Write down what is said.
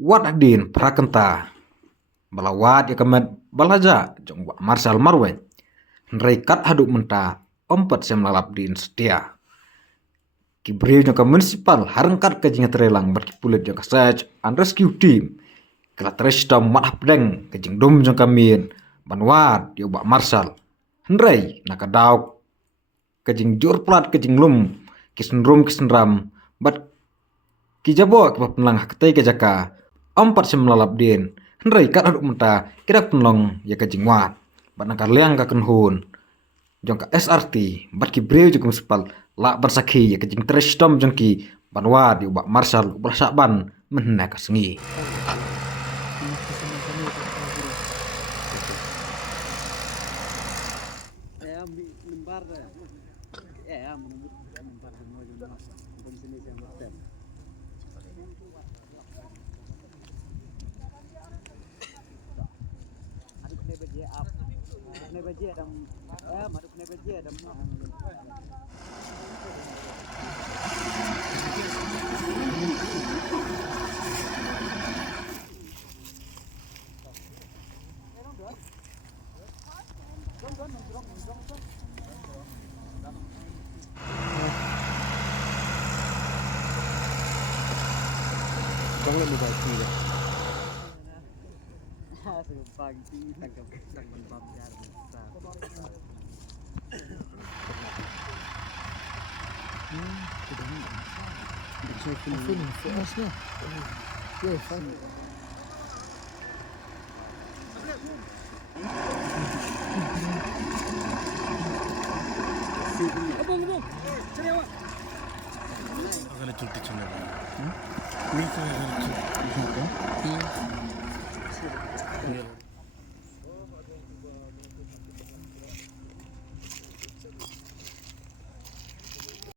Wat adin prakenta balawat ya kemet balaja jong wa marsal marwe nreikat haduk menta ompat sem lalap din setia kibriu jong municipal harengkat kejing trelang berkipulit jong search and rescue team kala trestam mat hapdeng kejing dum jong kamin banwat yo wa marsal hendrei nakadauk kejing jur plat kejing lum kisenram bat kijabo ke penlang haktai ke jaka ompat sem lalap din hendrei kat haduk menta kirak penlong ya kejing wat bat nakar liang ka kenhun jong ka SRT bat kibriu jong municipal la bersakhi ya kejing trestam jong ki banwat yo wa marsal bersaban menna ka sengi Jangan lupa tidak. Pagi tangkap tangan pamjar besar. Akan cuti channel. Ini tuh akan cuti.